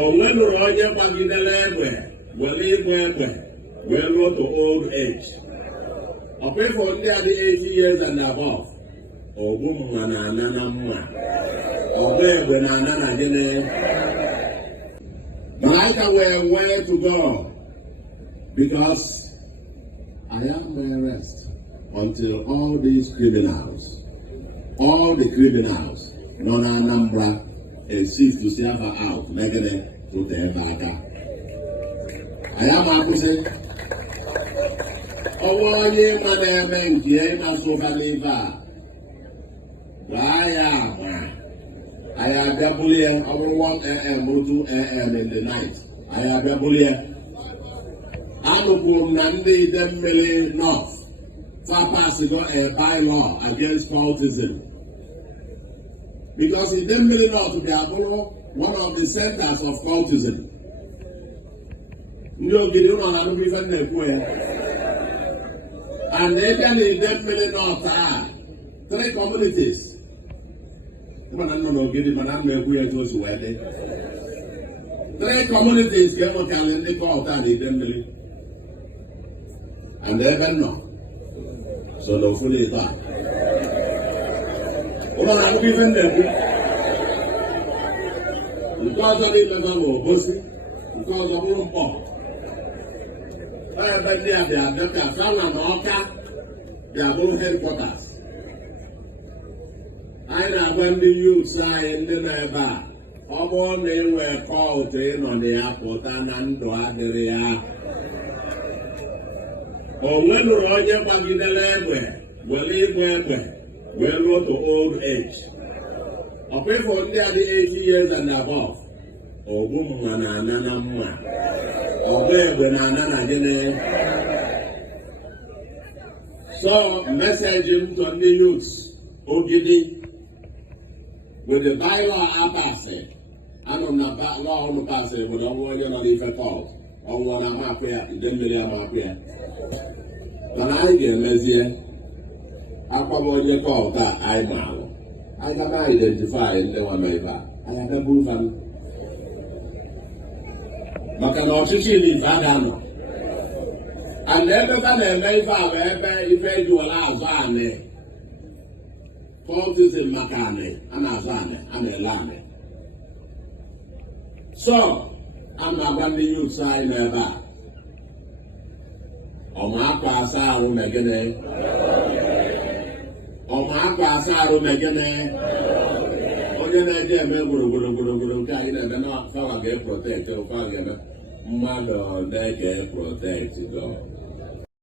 onwe nụrụ onye gbagidere egbe were ịgba egbe wee ruo to old age. Ọkpịfọ ndị a dị 80 years and above, ogbu mma na-ana na mma, ọgba egbe na-ana na gịnị. But I can where to go because I am my rest until all these criminals, all the criminals, nọ na Anambra exist to serve her out, negative to the Aka. I am akwụsị. Ọwọ́ onye ma na-eme nke ya ịmasụba n'ife a. Gbaa ya agba. Anyị abịabuli ya ọrụ 1 a.m. to 2 a.m. in the night. Anyị abịabuli ya. Anụkwuru m na ndị Idemmili North passed a bylaw against cultism. Because Idemmili North bụ one of the centers of cultism. Ndị ogidi ụlọ na-anụbụ ife na-ekwu ya. And they can Idemmili North 3 communities. Come on, no, give it, madam, we are close to where they 3 communities came on calendar called Idemmili. And they don't know. So no fully that. What are you even there? Because of it, because of Rumpo. But they are better, San and Oka, they are both headquarters. I know when the youth say in the neighbor, all they were called in on the airport and do area. When Roger Bagidele will leave will go to old age. Okay, for the 80 years and above. Woman and Anama. So, messaging to the youths, Ogidi, with the bylaw passing, and on the law on the passing, with all you're not even called, or what I'm up here, Idemmili I'm up here. When I get Messiah, I probably call that I can identify the one member. I have a move maka na ọchịchị n'ife aga-anọ. And ebe ka na-eme ife a bụ ebe ife ejiwala azụ anị. Cultism maka anị, a na-azụ anị, a na-ele anị. So, a na-agwa ndị youths anyị n'ebe a. Ọma akwa asa arụ megide. Ọma akwa asa arụ megide. Onye na-eje eme gburugburu nke anyị na-eme na fawa ga-eprotect ụfa ga-eme mmadụ na-ege protect gọ